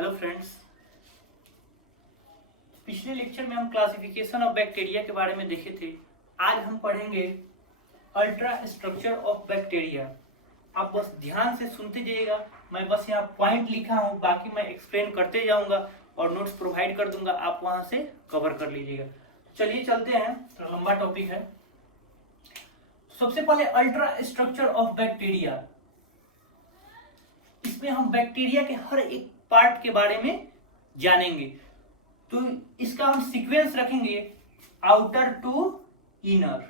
Hello friends, पिछले lecture में हम क्लासिफिकेशन ऑफ बैक्टीरिया के बारे में देखे थे। आज हम पढ़ेंगे अल्ट्रा स्ट्रक्चर ऑफ बैक्टीरिया। आप बस ध्यान से सुनते जाइएगा। मैं बस यहाँ पॉइंट लिखा हूँ, बाकी मैं एक्सप्लेन करते जाऊंगा और नोट्स प्रोवाइड कर दूंगा, आप वहां से कवर कर लीजिएगा। चलिए चलते हैं, तो लंबा टॉपिक है। सबसे पहले अल्ट्रा स्ट्रक्चर ऑफ बैक्टीरिया। इसमें हम बैक्टीरिया के हर एक पार्ट के बारे में जानेंगे। तो इसका हम सीक्वेंस रखेंगे आउटर टू इनर,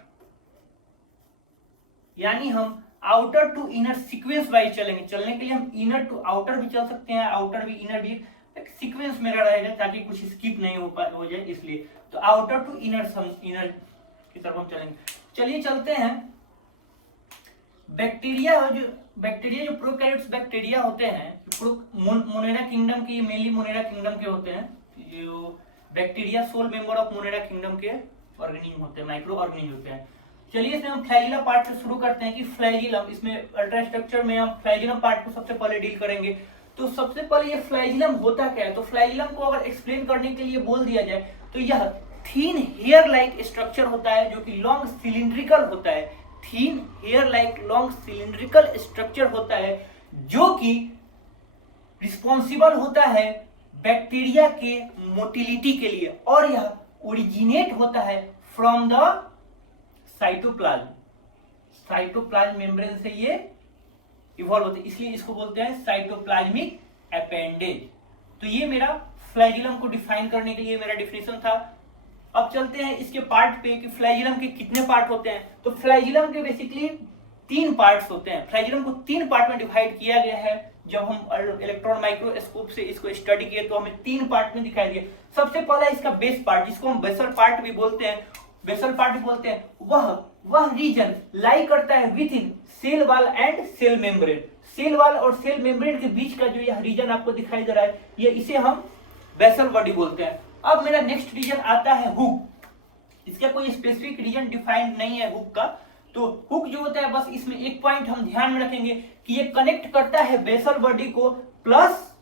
यानी हम outer to inner sequence wise चलेंगे। चलने के लिए हम इनर टू आउटर भी चल सकते हैं, आउटर भी इनर भी, एक सीक्वेंस मेरा रहेगा ताकि कुछ स्किप नहीं हो जाए, इसलिए तो आउटर टू इनर इनर की तरफ हम चलेंगे। चलिए चलते हैं। बैक्टीरिया जो प्रोकैरियोट्स बैक्टीरिया होते हैं, मोनेरा किंगडम के, मेनली मोनेरा किंगडम के होते हैं। जो bacteria sole member of Monera kingdom के ऑर्गेनिज्म होते हैं, माइक्रो ऑर्गेनिज्म होते हैं। चलिए इसमें हम फ्लैजिला पार्ट से शुरू करते हैं कि फ्लैजिलम, इसमें अल्ट्रा स्ट्रक्चर में हम फ्लैजिलम पार्ट को सबसे पहले डील करेंगे। तो सबसे पहले ये फ्लैजिलम होता क्या है, तो फ्लैजिलम को अगर एक्सप्लेन करने के लिए बोल दिया जाए तो यह थीन हेयर लाइक स्ट्रक्चर होता है, जो कि लॉन्ग सिलिंड्रिकल होता है। Thin hair like long cylindrical structure होता है, जो कि रिस्पॉन्सिबल होता है बैक्टीरिया के मोटिलिटी के लिए, और यह ओरिजिनेट होता है फ्रॉम द साइटोप्लाज्म मेम्ब्रेन से ये इवॉल्व होते हैं, इसलिए इसको बोलते हैं साइटोप्लाज्मिक अपेंडेज। तो ये मेरा फ्लैजिलम को डिफाइन करने के लिए मेरा डिफिनेशन था। अब चलते हैं इसके पार्ट पे कि फ्लैजिलम के कितने पार्ट होते हैं। तो फ्लैजिलम के बेसिकली 3 पार्ट्स होते हैं। फ्लैजिलम को 3 पार्ट में डिवाइड किया गया है। जब हम इलेक्ट्रॉन माइक्रोस्कोप से इसको स्टडी किए तो हमें 3 पार्ट में दिखाई दिया। सबसे पहला इसका बेस पार्ट, जिसको हम बेसल पार्ट भी बोलते हैं, वह रीजन लाई करता है within cell wall and cell membrane. Cell wall और सेल मेम्ब्रेन के बीच का जो यह रीजन आपको दिखाई दे रहा है, ये इसे हम बेसल बॉडी बोलते हैं। अब मेरा नेक्स्ट रीजन आता है हुक। इसका कोई स्पेसिफिक रीजन डिफाइंड नहीं है हुक का। तो हुक जो होता है, बस इसमें एक पॉइंट हम ध्यान में रखेंगे कि ये कनेक्ट करता है बेसल बॉडी को प्लस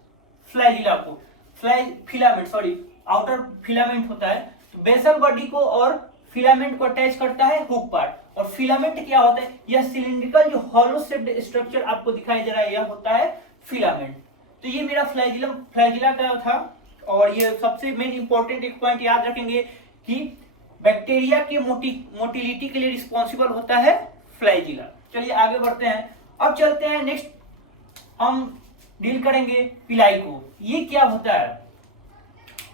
फ्लैजिला को, आउटर फिलामेंट होता है। तो बेसल बॉडी को और फिलामेंट को अटैच करता है हुक पार्ट। और फिलामेंट क्या होता है, यह सिलिंड्रिकल जो हॉलो शेप्ड स्ट्रक्चर आपको दिखाई दे रहा है, यह होता है फिलामेंट। तो ये मेरा फ्लैजिला का था। और ये सबसे मेन इंपॉर्टेंट एक पॉइंट याद रखेंगे कि बैक्टीरिया के मोटिलिटी के लिए रिस्पॉन्सिबल होता है फ्लैजिला। चलिए आगे बढ़ते हैं। अब चलते हैं नेक्स्ट, हम डील करेंगे पिलाई को। ये क्या होता है,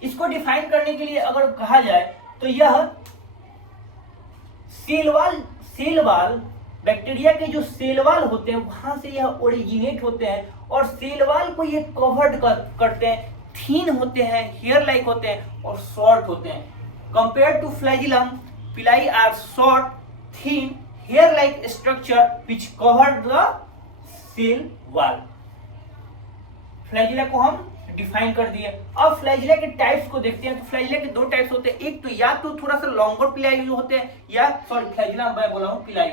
इसको डिफाइन करने के लिए अगर कहा जाए तो यह सेल वाल बैक्टीरिया के जो सेल वाल होते हैं वहां से यह ओरिजिनेट होते हैं, और सेल वाल को ये कवर्ड करते हैं। थीन होते हैं, हेयर लाइक होते हैं और शॉर्ट होते हैं। Compare to flagellum, pili are short, thin, hair like structure which covered the cell wall. Flagella को हम डिफाइन कर दिए। अब फ्लैजिला के टाइप्स को देखते हैं। तो फ्लैजिला के 2 टाइप्स होते हैं। एक तो या तो थोड़ा सा लॉन्गर पिलाई जो होते हैं, या फ्लैजिला मैं बोला हूं पिलाई,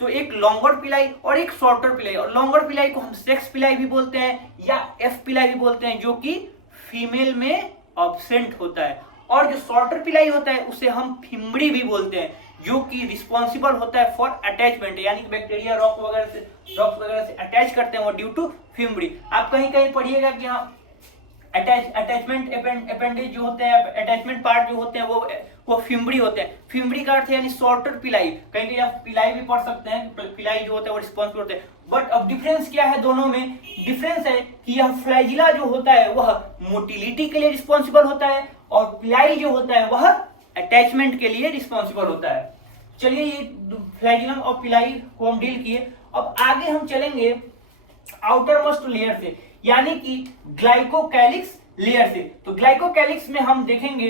तो एक लॉन्गर पिलाई और एक शॉर्टर पिलाई। और लॉन्गर पिलाई को हम सेक्स पिलाई भी बोलते हैं या एफ पिलाई भी बोलते हैं, जो कि फीमेल में एब्सेंट होता है। और जो शॉर्टर पिलाई होता है उसे हम फिम्बड़ी भी बोलते हैं, जो कि रिस्पॉन्सिबल होता है फॉर अटैचमेंट, यानी कि बैक्टीरिया रॉक वगैरह से अटैच करते हैं वो ड्यू टू फिम्बड़ी। आप कहीं कहीं पढ़िएगा कि हाँ अटैचमेंट अपेंडेज जो होते हैं, अटैचमेंट पार्ट जो होते हैं वो फिम्बड़ी होते हैं। फिम्बड़ी का अर्थ है यानी शॉर्टर पिलाई। कहीं कहीं आप पिलाई भी पढ़ सकते हैं, पिलाई जो होता है वो रिस्पॉन्सिबल होते हैं। बट अब डिफरेंस क्या है दोनों में? डिफरेंस है कि यह फ्लैजिला जो होता है वह मोटिलिटी के लिए रिस्पॉन्सिबल होता है, और पिलाई जो होता है वह अटैचमेंट के लिए रिस्पॉन्सिबल होता है। चलिए ये फ्लैजिलम और पिलाई को हम डील किए। अब आगे हम चलेंगे आउटर मोस्ट लेयर से, यानी कि ग्लाइकोकैलिक्स लेयर से। तो ग्लाइकोकैलिक्स में हम देखेंगे,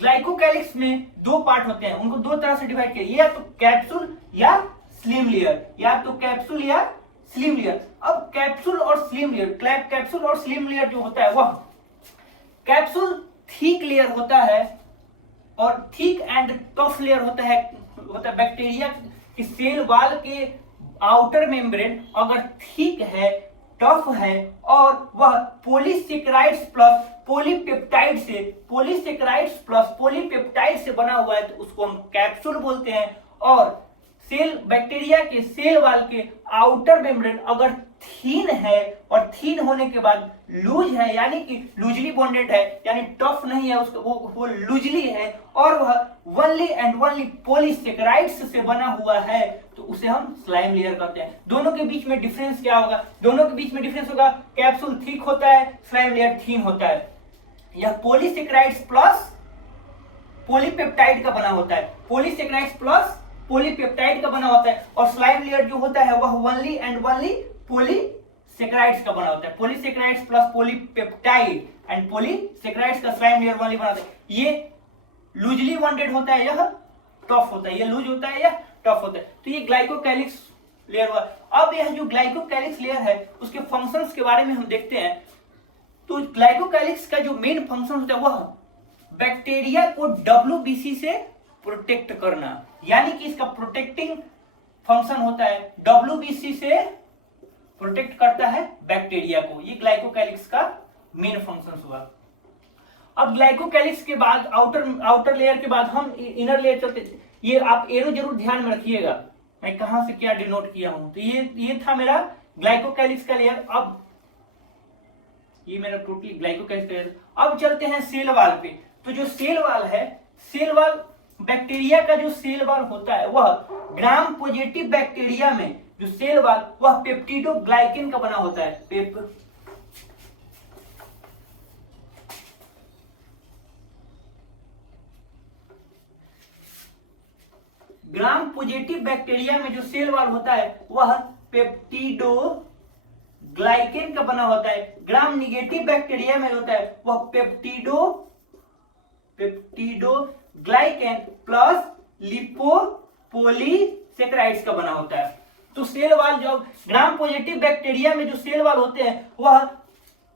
ग्लाइकोकैलिक्स में 2 पार्ट होते हैं, उनको 2 तरह से डिवाइड किया, या तो कैप्सूल या स्लिम लेयर, या तो कैप्सूल या स्लिम लेयर। अब कैप्सूल और स्लिम लेयर जो होता है, वह कैप्सूल थिक लेयर होता है और थिक एंड टफ लेयर होता है बैक्टीरिया की सेल वॉल के आउटर मेम्ब्रेन अगर थिक है टफ है और वह पॉलीसेकेराइड्स प्लस पॉलीपेप्टाइड से बना हुआ है, तो उसको हम कैप्सूल बोलते हैं। और सेल बैक्टीरिया के सेल वाल के आउटर मेम्ब्रेन अगर थीन है और थीन होने के बाद लूज है, यानी कि लूजली बॉन्डेड है, यानी टफ नहीं है, उसको वो लूजली है और वह ओनली एंड ओनली पॉलीसेकेराइड्स से बना हुआ है, तो उसे हम स्लाइम लेयर कहते हैं। दोनों के बीच में डिफरेंस क्या होगा? दोनों के बीच में डिफरेंस होगा, कैप्सूल थिक होता है, स्लाइम लेयर थीन होता है। यह पॉलीसेकेराइड्स प्लस पॉलीपेप्टाइड का बना होता है, पॉलीसेकेराइड्स प्लस पॉलीपेप्टाइड का बना होता है, और स्लाइम लेयर जो होता है वह ओनली एंड ओनली पॉलीसेकेराइड्स का बना होता है। Polysaccharides plus polypeptide and polysaccharides का स्लाइम लेयर ओनली बनाता है। ये लूजली बॉन्डेड होता है, यह टफ होता है, यह लूज होता है, यह टफ होता है। तो ये ग्लाइकोकैलिक्स लेयर हुआ। अब यह जो ग्लाइकोकैलिक्स लेयर है उसके फंक्शंस के बारे में हम देखते हैं। तो ग्लाइकोकैलिक्स का जो मेन फंक्शन होता है वह बैक्टीरिया को WBC से प्रोटेक्ट करना, यानी कि इसका प्रोटेक्टिंग फंक्शन होता है, WBC से प्रोटेक्ट करता है बैक्टीरिया को। ये ग्लाइकोकैलिक्स का मेन फंक्शन हुआ। अब ग्लाइकोकैलिक्स के बाद आउटर लेयर के बाद हम इनर लेयर चलते। ये आप एरो जरूर ध्यान में रखिएगा, मैं कहां से क्या डिनोट किया हूं। तो ये था मेरा ग्लाइकोकैलिक्स का लेयर। अब ये मेरा टोटली ग्लाइकोकैलिक्स लेयर। अब चलते हैं सेल वाल पे। तो जो सेल वाल है, सेल वाल बैक्टीरिया का जो सेल वाल होता है वह ग्राम पॉजिटिव बैक्टीरिया में जो सेल वाल वह पेप्टिडोग्लाइकेन का बना होता है। ग्राम पॉजिटिव बैक्टीरिया में जो सेल वाल होता है वह पेप्टिडोग्लाइकेन का बना होता है। ग्राम निगेटिव बैक्टीरिया में होता है वह पेप्टिडोग्लाइकेन प्लस लिपोपोलीसेकेराइड्स का बना होता है। तो सेल वाल जो ग्राम पॉजिटिव बैक्टीरिया में जो सेल वाल होते हैं वह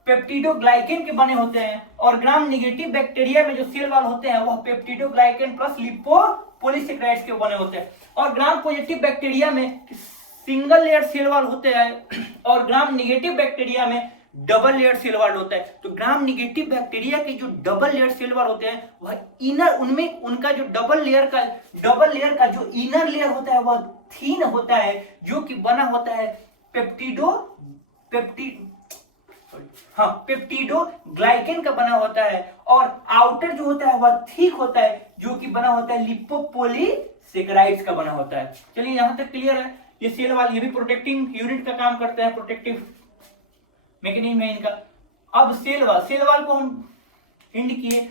पेप्टिडोग्लाइकेन के बने होते हैं, और ग्राम निगेटिव बैक्टीरिया में जो सेल वाल होते हैं वह पेप्टिडोग्लाइकेन प्लस लिपोपोलीसेकेराइड्स के बने होते हैं। और ग्राम पॉजिटिव बैक्टीरिया में सिंगल लेयर सेल वाल होते हैं और ग्राम निगेटिव बैक्टीरिया में डबल लेयर सेल वाल होता है। तो ग्राम निगेटिव बैक्टीरिया के जो डबल लेयर सेल वाल होते हैं वह इनर, उनमें उनका जो डबल लेयर का जो इनर लेयर होता है वह थीन होता है, जो कि बना होता है पेप्टिडोग्लाइकेन का बना होता है, और आउटर जो होता है वह थिक होता है, जो कि बना होता है लिपोपोलीसेकेराइड्स का बना होता है। चलिए यहां तक क्लियर है। ये सेल वाल ये भी प्रोटेक्टिंग यूनिट का काम करते हैं, प्रोटेक्टिव मैकेनिज्म है इनका। अब सेल वाल को हम इंड किए।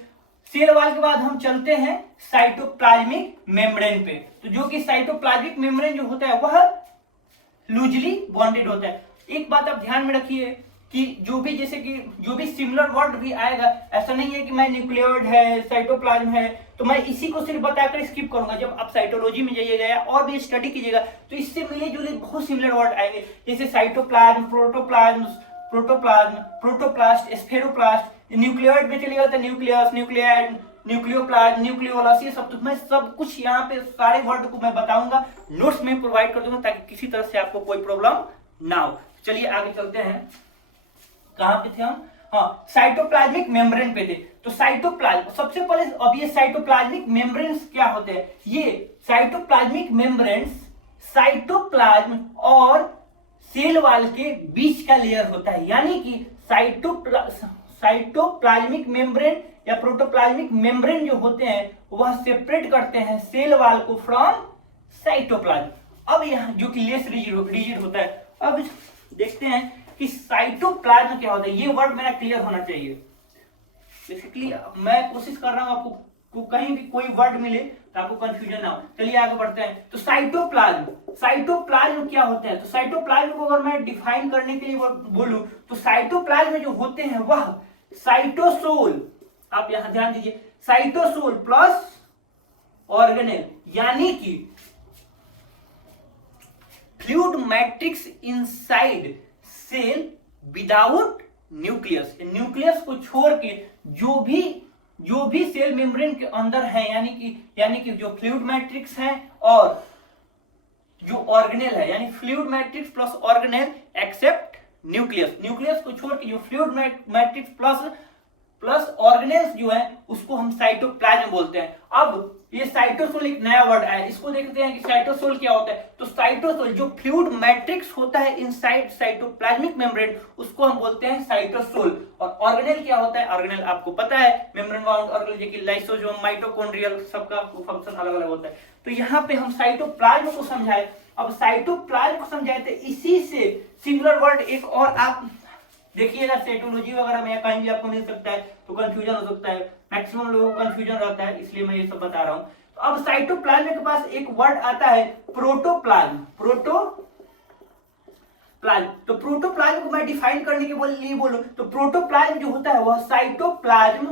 सेल वाल के बाद हम चलते हैं साइटोप्लाज्मिक मेम्ब्रेन पे। तो जो कि साइटोप्लाज्मिक मेम्ब्रेन जो होता है वह लूजली बॉन्डेड होता है। एक बात आप ध्यान में रखिए कि जो भी सिमिलर वर्ड भी आएगा, ऐसा नहीं है कि मैं न्यूक्लियोइड है, साइटोप्लाज्म है तो मैं इसी को सिर्फ बताकर स्किप करूंगा। जब आप साइटोलॉजी में जाइएगा या और भी स्टडी कीजिएगा तो इससे मिले जुले बहुत सिमिलर वर्ड आएंगे, जैसे साइटोप्लाज्म, प्रोटोप्लास्ट, स्फेरोप्लास्ट। न्यूक्लियोइड में चलिएगा तो न्यूक्लियस, न्यूक्लियाइड, न्यूक्लियोप्लाज्म, न्यूक्लियोलस, ये सब कुछ यहाँ पे सारे वर्ड को मैं बताऊंगा, नोट्स में प्रोवाइड कर दूंगा ताकि किसी तरह से आपको कोई प्रॉब्लम ना हो। चलिए आगे चलते हैं। कहां पे थे हम? हाँ, साइटोप्लाज्मिक मेम्ब्रेन पे थे। तो साइटोप्लाज्म सबसे पहले, अब ये साइटोप्लाज्मिक मेम्ब्रेन्स क्या होते हैं? ये साइटोप्लाज्मिक मेम्ब्रेन्स साइटोप्लाज्म और सेल वाल के बीच का लेयर होता है, यानी कि साइटोप्लाज्मिक मेम्ब्रेन या प्रोटोप्लाज्मिक मेम्ब्रेन जो होते हैं वह सेपरेट करते हैं सेल वाल को फ्रॉम साइटोप्लाज्म। अब यहाँ जो कि लेस रिजिड होता है। अब देखते हैं कि साइटोप्लाज्म क्या होता है। ये वर्ड मेरा क्लियर होना चाहिए। बेसिकली मैं कोशिश कर रहा हूं आपको कहीं भी कोई वर्ड मिले तो आपको कंफ्यूजन ना हो। चलिए आगे बढ़ते हैं। तो साइटोप्लाज्म क्या होता है? तो साइटोप्लाज्म को अगर मैं डिफाइन करने के लिए बोलूं तो साइटोप्लाज्म जो होते हैं वह साइटोसोल, आप यहां ध्यान दीजिए, साइटोसोल प्लस ऑर्गेनेल, यानी कि fluid matrix inside cell without nucleus. Nucleus को छोड़ के जो भी सेल मेम्ब्रेन के अंदर है, यानी कि जो फ्लूइड मैट्रिक्स है और जो ऑर्गेनेल है, यानी fluid matrix plus organelle except nucleus, nucleus को छोड़ के जो फ्लूइड मैट्रिक्स प्लस ऑर्गेनेल्स जो है उसको हम साइटोप्लाज्म बोलते हैं। अब ये साइटोसोल एक नया वर्ड है, इसको देखते हैं कि साइटोसोल क्या होता है। तो साइटोसोल जो फ्लूइड मैट्रिक्स होता है इनसाइड साइटोप्लाज्मिक मेम्ब्रेन उसको हम बोलते हैं साइटोसोल। और ऑर्गेनेल क्या होता है, ऑर्गेनेल आपको पता है मेम्ब्रेन बाउंड ऑर्गेनेल जो कि लाइसोसोम, माइटोकॉन्ड्रियल, सबका फंक्शन अलग अलग होता है। तो यहाँ पे हम साइटोप्लाज्म को समझाए। अब साइटोप्लाज्म को समझाए तो इसी से सिंगुलर वर्ड एक और आप देखिएगा, साइटोलॉजी वगैरह में कहीं भी आपको मिल सकता है तो कंफ्यूजन हो सकता है, मैक्सिमम लोगों को कंफ्यूजन रहता है, इसलिए मैं ये सब बता रहा हूं। तो अब साइटोप्लाज्म के पास एक वर्ड आता है प्रोटोप्लाज्म। तो प्रोटोप्लाज्म को मैं डिफाइन करने के लिए बोलूं तो प्रोटोप्लाज्म जो होता है वह साइटोप्लाज्म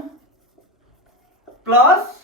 प्लस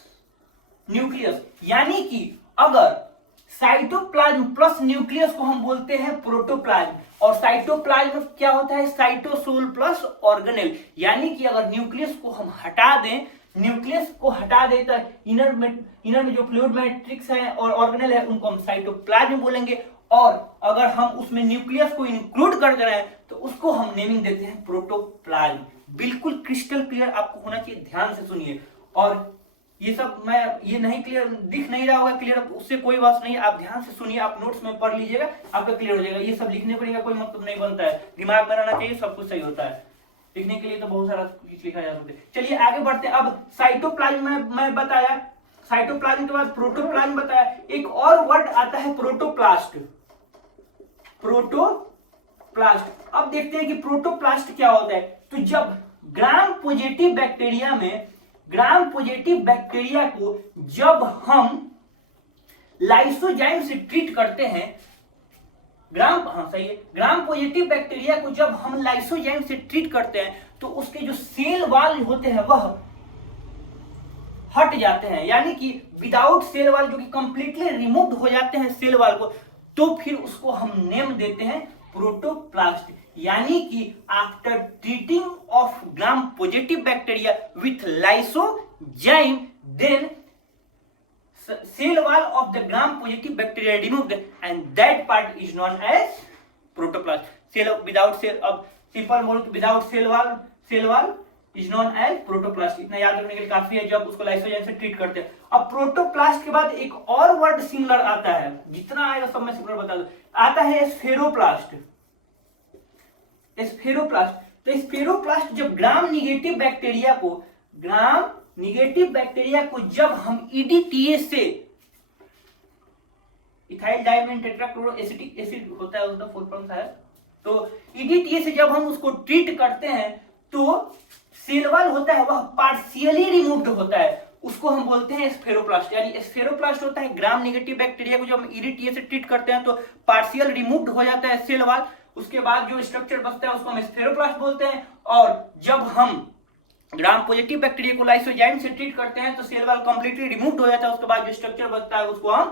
न्यूक्लियस, यानी कि अगर साइटोप्लाज्म प्लस न्यूक्लियस को हम बोलते हैं प्रोटोप्लाज्म, और साइटोप्लाज्म क्या होता है साइटोसोल प्लस ऑर्गेनेल, यानी कि अगर न्यूक्लियस को हम हटा दें, न्यूक्लियस को हटा दें तो इनर में जो फ्लूइड मैट्रिक्स है और ऑर्गेनेल है उनको हम साइटोप्लाज्म बोलेंगे, और अगर हम उसमें न्यूक्लियस को इंक्लूड कर दे रहे हैं तो उसको हम नेमिंग देते हैं प्रोटोप्लाज्म। बिल्कुल क्रिस्टल क्लियर आपको होना चाहिए, ध्यान से सुनिए। और ये सब मैं ये नहीं क्लियर दिख नहीं रहा होगा क्लियर, उससे कोई बात नहीं, आप ध्यान से सुनिए, आप नोट्स में पढ़ लीजिएगा, आपका क्लियर हो जाएगा। ये सब लिखने पड़ेगा कोई मतलब नहीं बनता है, दिमाग में रहना चाहिए, सब कुछ सही होता है। लिखने के लिए तो बहुत सारा कुछ लिखा जा सकता है। चलिए आगे बढ़ते हैं। अब साइटोप्लाज्म मैं बताया, साइटोप्लाज्म के बाद प्रोटोप्लाज्म बताया, एक और वर्ड आता है प्रोटोप्लास्ट। प्रोटोप्लास्ट, अब देखते हैं कि प्रोटोप्लास्ट क्या होता है। तो जब ग्राम पॉजिटिव बैक्टीरिया को जब हम लाइसोजाइम से ट्रीट करते हैं, ग्राम पॉजिटिव बैक्टीरिया को जब हम लाइसोजाइम से ट्रीट करते हैं तो उसके जो सेल वाल होते हैं वह हट जाते हैं, यानी कि विदाउट सेल वाल जो कि कंप्लीटली रिमूव्ड हो जाते हैं सेल वाल को, तो फिर उसको हम नेम देते हैं प्रोटोप्लास्ट। यानी कि after treating of gram positive bacteria with lysozyme then cell wall of the gram positive bacteria removed and that part is known as protoplast. Without cell, अब सिंपल बोलो तो without cell wall is known as protoplast। इतना याद रखने के लिए काफी है जब उसको लाइसोजाइम से ट्रीट करते हैं। अब प्रोटोप्लास्ट के बाद एक और वर्ड सिमिलर आता है, जितना आएगा सब मैं सिमिलर बता दूं, आता है स्फेरोप्लास्ट। तो स्फेरोप्लास्ट जब ग्राम निगेटिव बैक्टीरिया को जब हम EDTA से, इथाइल डाइमिन टेट्राक्लोरोएसिटिक एसिड होता है उसका फुल फॉर्म है, तो EDTA से जब हम उसको ट्रीट करते हैं तो सेल वॉल होता है वह पार्शियली रिमूव्ड होता है, उसको हम बोलते हैं स्फेरोप्लास्ट। यानी स्फेरोप्लास्ट होता है ग्राम निगेटिव बैक्टीरिया को जब हम EDTA से ट्रीट करते हैं तो पार्शियल रिमूव्ड हो जाता है सेल वॉल, उसके बाद जो स्ट्रक्चर बचता है उसको हम स्फेरोप्लास्ट बोलते हैं। और जब हम ग्राम पॉजिटिव बैक्टीरिया को लाइसोजाइम से ट्रीट करते हैं तो सेल वॉल कंप्लीटली रिमूव्ड हो जाता है, उसके बाद जो स्ट्रक्चर बचता है उसको हम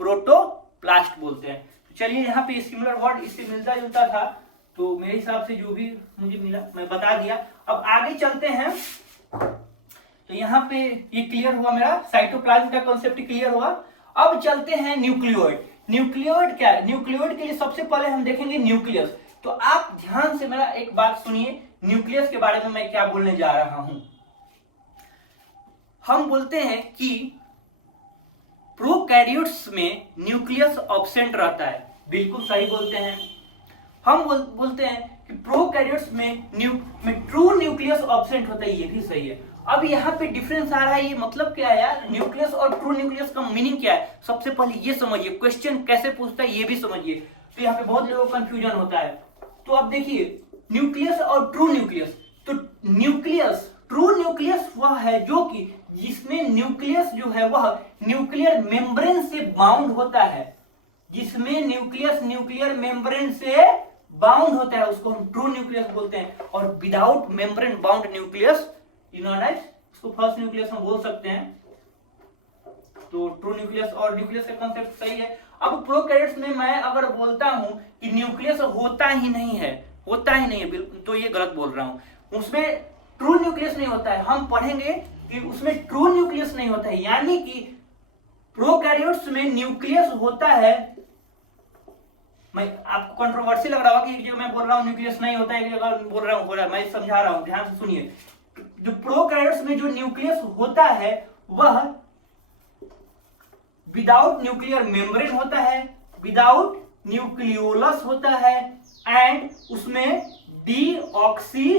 प्रोटोप्लास्ट बोलते हैं। तो चलिए यहाँ पे सिमिलर वर्ड इससे मिलता जुलता था, तो मेरे हिसाब से जो भी मुझे मिला मैं बता दिया। अब आगे चलते हैं, तो यहाँ पे ये क्लियर हुआ, मेरा साइटोप्लाज्म का कॉन्सेप्ट क्लियर हुआ। अब चलते हैं न्यूक्लियोइड। न्यूक्लियोइड क्या है? न्यूक्लियोइड के लिए सबसे पहले हम देखेंगे न्यूक्लियस। तो आप ध्यान से मेरा एक बात सुनिए, न्यूक्लियस के बारे में मैं क्या बोलने जा रहा हूं। हम बोलते हैं कि प्रोकैरियोट्स में न्यूक्लियस ऑब्सेंट रहता है, बिल्कुल सही बोलते हैं। हम बोलते हैं कि प्रोकैरियोट्स में ट्रू न्यूक्लियस ऑब्सेंट होता है, ये भी सही है। अब यहाँ पे डिफरेंस आ रहा है, ये मतलब क्या है यार, न्यूक्लियस और ट्रू न्यूक्लियस का मीनिंग क्या है? सबसे पहले ये समझिए, क्वेश्चन कैसे पूछता है ये भी समझिए, तो यहाँ पे बहुत लोगों को कंफ्यूजन होता है। तो अब देखिए न्यूक्लियस और ट्रू न्यूक्लियस, तो न्यूक्लियस, ट्रू न्यूक्लियस वह है जो कि जिसमें न्यूक्लियस जो है वह न्यूक्लियर मेम्ब्रेन से बाउंड होता है, जिसमें न्यूक्लियस न्यूक्लियर मेम्ब्रेन से बाउंड होता है उसको हम ट्रू न्यूक्लियस बोलते हैं। और विदाउट मेम्ब्रेन बाउंड न्यूक्लियस उसको फर्स्ट न्यूक्लियस हम बोल सकते हैं। तो ट्रू न्यूक्लियस और न्यूक्लियस का कांसेप्ट सही है। अब प्रोकैरियोट्स में मैं अगर बोलता हूं कि न्यूक्लियस होता ही नहीं है बिल्कुल, तो ये गलत बोल रहा हूं। उसमें ट्रू न्यूक्लियस नहीं होता है, हम पढ़ेंगे कि उसमें ट्रू न्यूक्लियस नहीं होता है, यानी कि प्रोकैरियोट्स में न्यूक्लियस होता है मैं आपको कंट्रोवर्सी लग रहा होगा कि एक जगह मैं बोल रहा हूँ न्यूक्लियस नहीं होता है, एक जगह बोल रहा हूँ, मैं समझा रहा हूँ, ध्यान से सुनिए। जो प्रोकैरियोट्स में जो न्यूक्लियस होता है वह विदाउट न्यूक्लियर मेम्ब्रेन होता है, विदाउट न्यूक्लियोलस होता है, एंड उसमें डीऑक्सी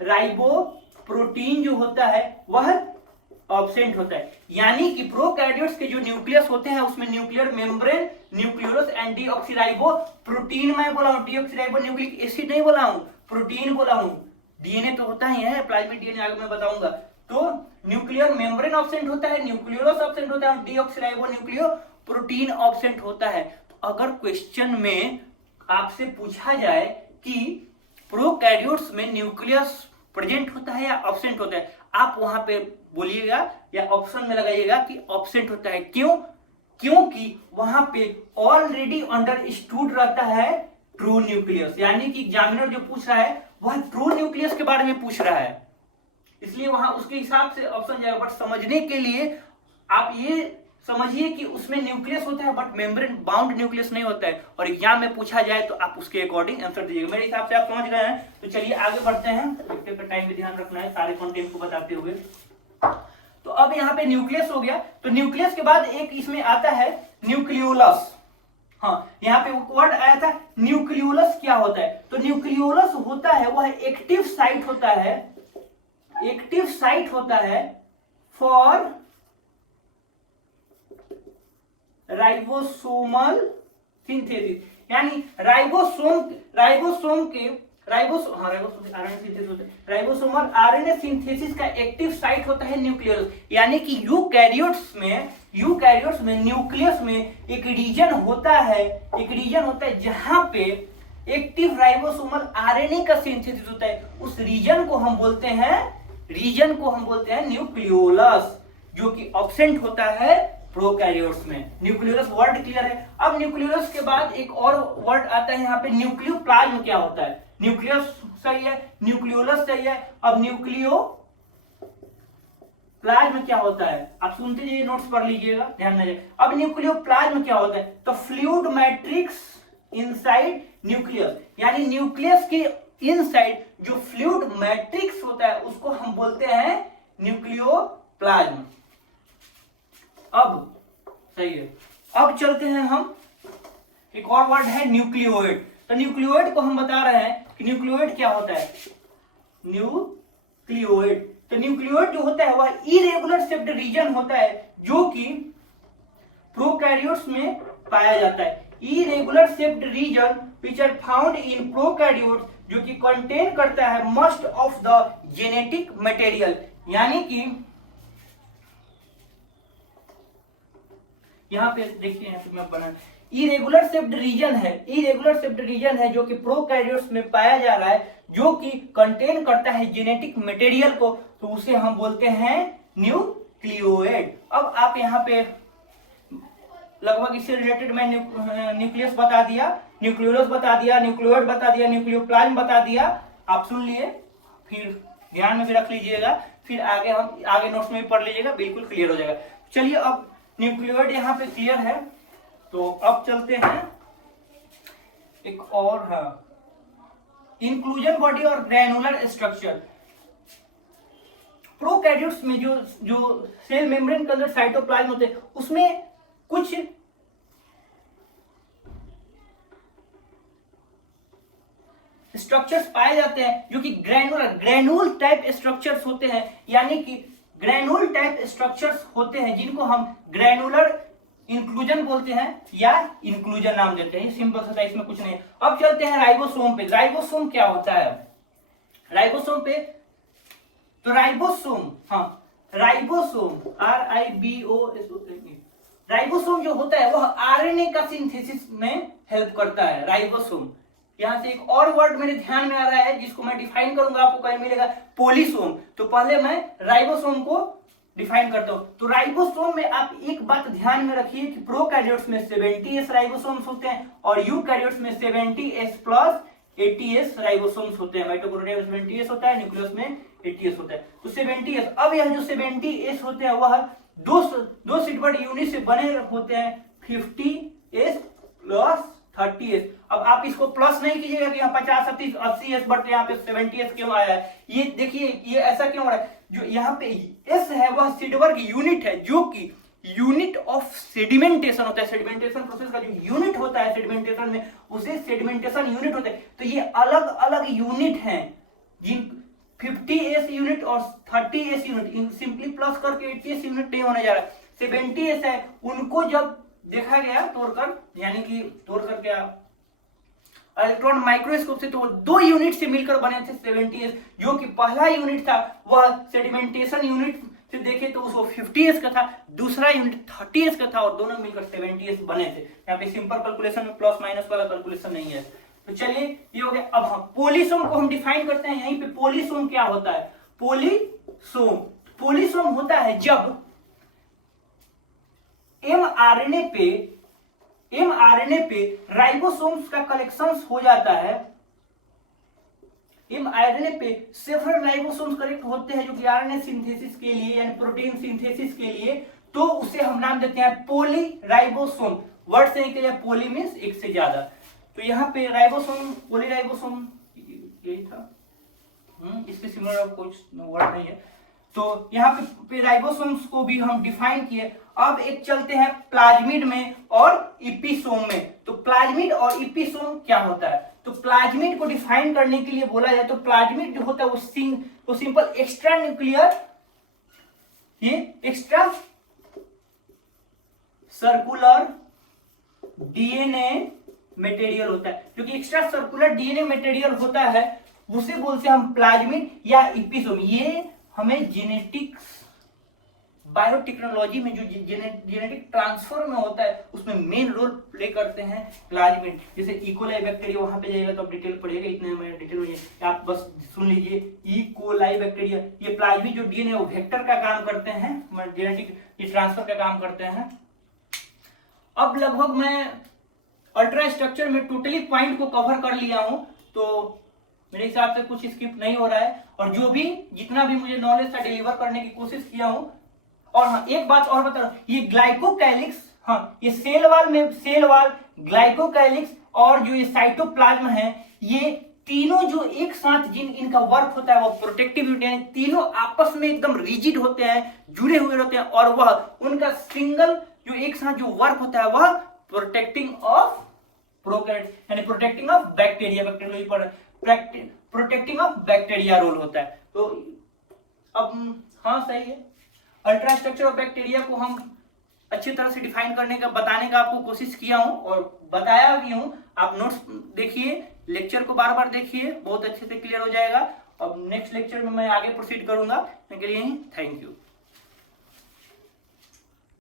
राइबो प्रोटीन जो होता है वह एब्सेंट होता है। यानी कि प्रोकैरियोट्स के जो न्यूक्लियस होते हैं उसमें nuclear membrane, nucleolus and deoxyribo protein मैं बोला हूं, डीऑक्सीराइबो न्यूक्लिक एसिड नहीं बोला हूं, प्रोटीन बोला हूं। डीएनए तो होता ही है, प्लाज्मिक डीएनए आगे मैं बताऊंगा। तो न्यूक्लियर मेम्ब्रेन एब्सेंट होता है, न्यूक्लियोलस एब्सेंट होता है, डीऑक्सीराइबो न्यूक्लियो प्रोटीन एब्सेंट होता है। तो अगर क्वेश्चन में आपसे पूछा जाए कि प्रोकैरियोट्स में न्यूक्लियस प्रेजेंट होता है या एब्सेंट होता है, आप वहां पे बोलिएगा या ऑप्शन में लगाइएगा कि एब्सेंट होता है। क्यों? क्योंकि वहां पे ऑलरेडी अंडरस्टूड रहता है ट्रू न्यूक्लियस, यानी कि एग्जामिनर जो पूछ रहा है वह ट्रू न्यूक्लियस के बारे में पूछ रहा है, इसलिए वहां उसके हिसाब से ऑप्शन जाएगा। बट समझने के लिए आप ये समझिए कि उसमें न्यूक्लियस होता है बट मेम्ब्रेन बाउंड न्यूक्लियस नहीं होता है, और एग्जाम में पूछा जाए तो आप उसके अकॉर्डिंग आंसर दीजिएगा। मेरे हिसाब से आप समझ गए हैं। तो चलिए आगे बढ़ते हैं, टाइम भी ध्यान रखना है सारे कंटेंट को बताते हुए। तो अब यहाँ पे न्यूक्लियस हो गया, तो न्यूक्लियस के बाद एक इसमें आता है न्यूक्लियोलस। हाँ, यहाँ पे वर्ड आया था न्यूक्लियोलस। क्या होता है? तो न्यूक्लियोलस होता है वह एक्टिव साइट होता है, एक्टिव साइट होता है फॉर राइबोसोमल सिंथेसिस, यानी राइबोसोमल आरएनए सिंथेसिस का एक्टिव साइट होता है न्यूक्लियोलस। यानी कि यूकैरियोट्स में न्यूक्लियस में एक रीजन होता है जहां पे एक्टिव राइबोसोमल आरएनए का सिंथेसिस होता है। उस रीजन को हम बोलते हैं न्यूक्लियोलस, जो कि एब्सेंट होता है प्रोकैरियोट्स में। न्यूक्लियोलस वर्ड क्लियर है। अब न्यूक्लियोलस के बाद एक और वर्ड आता है यहाँ पे न्यूक्लियोप्लाज्म। क्या होता है? न्यूक्लियस सही है, न्यूक्लियोलस सही है, अब न्यूक्लियोप्लाज्म क्या होता है? आप सुनते जाइए, नोट्स पढ़ लीजिएगा, ध्यान दीजिए। अब न्यूक्लियोप्लाज्म क्या होता है? तो फ्लूइड मैट्रिक्स इनसाइड न्यूक्लियस, यानी न्यूक्लियस के इनसाइड जो फ्लूइड मैट्रिक्स होता है उसको हम बोलते हैं न्यूक्लियोप्लाज्म। अब सही है, अब चलते हैं हम, एक और वर्ड है न्यूक्लियोइड। तो न्यूक्लियोइड को हम बता रहे हैं कि न्यूक्लियोइड क्या होता है। न्यूक्लियोइड, तो न्यूक्लियोइड जो होता है वह इरेगुलर शेप्ड रीजन होता है जो कि प्रोकैरियोट्स में पाया जाता है। Irregular shaped region which are found in prokaryotes, जो कि कंटेन करता है most of the genetic material, यानी कि यहाँ पे देखिए, यहाँ पे मैं बना इरेगुलर शेप्ड रीजन है जो कि प्रोकैरियोट्स में पाया जा रहा है, जो कि कंटेन करता है जेनेटिक मटेरियल को, तो उसे हम बोलते हैं न्यूक्लियोइड। अब आप यहाँ पे लगभग इससे रिलेटेड मैं न्यूक्लियस बता दिया, न्यूक्लियोलस बता दिया, न्यूक्लियोइड बता दिया, न्यूक्लियोप्लाज्म बता दिया, आप सुन लिए, फिर ध्यान में भी रख लीजिएगा, फिर आगे नोट्स में भी पढ़ लीजिएगा, बिल्कुल क्लियर हो जाएगा। चलिए, अब न्यूक्लियोइड यहाँ पे क्लियर है, तो अब चलते हैं एक और है इंक्लूजन बॉडी और ग्रैनुलर स्ट्रक्चर। प्रोकैरियोट्स में जो सेल मेम्ब्रेन के अंदर साइटोप्लाज्म होते हैं उसमें कुछ स्ट्रक्चर्स पाए जाते हैं जो कि ग्रैनुल टाइप स्ट्रक्चर्स होते हैं, यानी कि ग्रैनुल टाइप स्ट्रक्चर्स होते हैं जिनको हम ग्रैनुलर इंक्लूजन बोलते हैं या इंक्लूजन नाम देते हैं। ये सिंपल सा था, इसमें कुछ नहीं है। अब चलते हैं राइबोसोम पे। राइबोसोम क्या होता है? राइबोसोम पे, तो राइबोसोम राइबोसोम जो होता है वह आरएनए का सिंथेसिस में हेल्प करता है। राइबोसोम, यहां से एक और वर्ड मेरे ध्यान में आ रहा है जिसको मैं डिफाइन करूंगा, आपको कहीं मिलेगा पॉलीसोम। तो पहले मैं राइबोसोम को डिफाइन करता हूं। तो राइबोसोम में आप एक बात ध्यान में रखिए कि प्रोकैरियोट्स में 70S राइबोसोम्स होते हैं और यूकैरियोट्स में 70S प्लस 80S राइबोसोम्स होते हैं। माइटोकॉन्ड्रिया में 70S होता है, न्यूक्लियस में 80S होता है। तो 70S, अब यह जो 70S होते हैं वह दो स्विटबॉन्ड यूनिट से बने होते हैं, 50s प्लस 30s। अब आप इसको प्लस नहीं कीजिएगा कि यहाँ 50 80s बट यहाँ पे 70s क्यों आया है। ये देखिए ये ऐसा क्यों हो रहा है, जो यहाँ पे एस है वह सीडवर्ग यूनिट है, जो कि यूनिट ऑफ सेडिमेंटेशन होता है। सेडिमेंटेशन प्रोसेस का जो यूनिट होता है सेडिमेंटेशन में, उसे सेडिमेंटेशन यूनिट होता है। तो ये अलग अलग यूनिट हैं, जिन 50s यूनिट और 30s यूनिट, सिंपली प्लस करके 80s यूनिट नहीं होने जा रहा है। 70s है, उनको जब देखा गया तोड़कर, यानी कि तोड़कर क्या इलेक्ट्रॉन माइक्रोस्कोप से, तो दो यूनिट से मिलकर बने थे 70s। जो कि पहला यूनिट था वह सेडिमेंटेशन यूनिट से देखे तो उसको 50s का था, दूसरा यूनिट 30s का था, और दोनों मिलकर 70s बने थे। यहाँ पे सिंपल कैलकुलेशन में प्लस माइनस वाला कैलकुलेशन नहीं है। तो चलिए ये हो गया। अब हम पोलिसोम को हम डिफाइन करते हैं। यहीं पे पोलिसोम क्या होता है, पोलिसोम होता है जब mRNA पे राइबोसोम्स का कलेक्शंस हो जाता है। mRNA पे सेवरल राइबोसोम्स कलेक्ट होते हैं जो कि आरएनए सिंथेसिस के लिए यानी प्रोटीन सिंथेसिस के लिए, तो उसे हम नाम देते हैं पोलीराइबोसोम। वर्ड से निकले पोली मींस एक से ज्यादा। तो यहाँ पे राइबोसोम, पोलीराइबोसोम यही था, इसके सिमिलर कुछ वर्ड नहीं है। तो यहाँ पे राइबोसोम्स को भी हम डिफाइन किए। अब एक चलते हैं प्लाज्मिड में और इपिसोम में। तो प्लाज्मिड और इपिसोम क्या होता है, तो प्लाज्मिड को डिफाइन करने के लिए बोला जाए तो प्लाज्मिड जो होता है वो सिंपल एक्स्ट्रा न्यूक्लियर, ये एक्स्ट्रा सर्कुलर डीएनए मटेरियल होता है। जो कि एक्स्ट्रा सर्कुलर डीएनए मटेरियल होता है उसे बोलते हैं हम प्लाज्मिड या इपिसोम। ये हमें जेनेटिक्स बायोटेक्नोलॉजी में जो जेनेटिक ट्रांसफर में होता है उसमें मेन रोल प्ले करते हैं प्लाज्मिड। जैसे इकोलाई बैक्टीरिया, वहां पे जाएगा तो आप डिटेल पढ़िएगा, इतने में डिटेल में आप बस सुन लीजिए। इकोलाई बैक्टीरिया, ये प्लाज्मिड जो डीएनए वो वेक्टर का काम करते हैं, जेनेटिक ट्रांसफर का काम करते हैं। अब लगभग मैं अल्ट्रा स्ट्रक्चर में टोटली पॉइंट को कवर कर लिया हूं, तो मेरे हिसाब से कुछ स्किप नहीं हो रहा है, और जो भी जितना भी मुझे नॉलेज था डिलीवर करने की कोशिश किया हूं। और हाँ, एक बात और बता रहा हूं, ये ग्लाइकोकैलिक्स, हाँ ये सेल वाल ग्लाइकोकैलिक्स और जो ये साइटोप्लाज्म है, ये तीनों जो एक साथ जिन इनका वर्क होता है वो प्रोटेक्टिव यूनिट, यानी तीनों आपस में एकदम रिजिड होते हैं, जुड़े हुए होते हैं, और वह उनका सिंगल जो एक साथ जो वर्क होता है वह प्रोटेक्टिंग ऑफ प्रोकैरियोट्स यानी प्रोटेक्टिंग ऑफ बैक्टीरिया, बैक्टीरियोलॉजी पर प्रोटेक्टिंग ऑफ बैक्टीरिया रोल होता है। तो अब हाँ सही है, अल्ट्रा स्ट्रक्चर ऑफ बैक्टीरिया को हम अच्छी तरह से डिफाइन करने का, बताने का आपको कोशिश किया हूं और बताया भी हूं। आप नोट्स देखिए, लेक्चर को बार बार देखिए, बहुत अच्छे से क्लियर हो जाएगा। अब नेक्स्ट लेक्चर में मैं आगे प्रोसीड करूंगा। के लिए थैंक यू।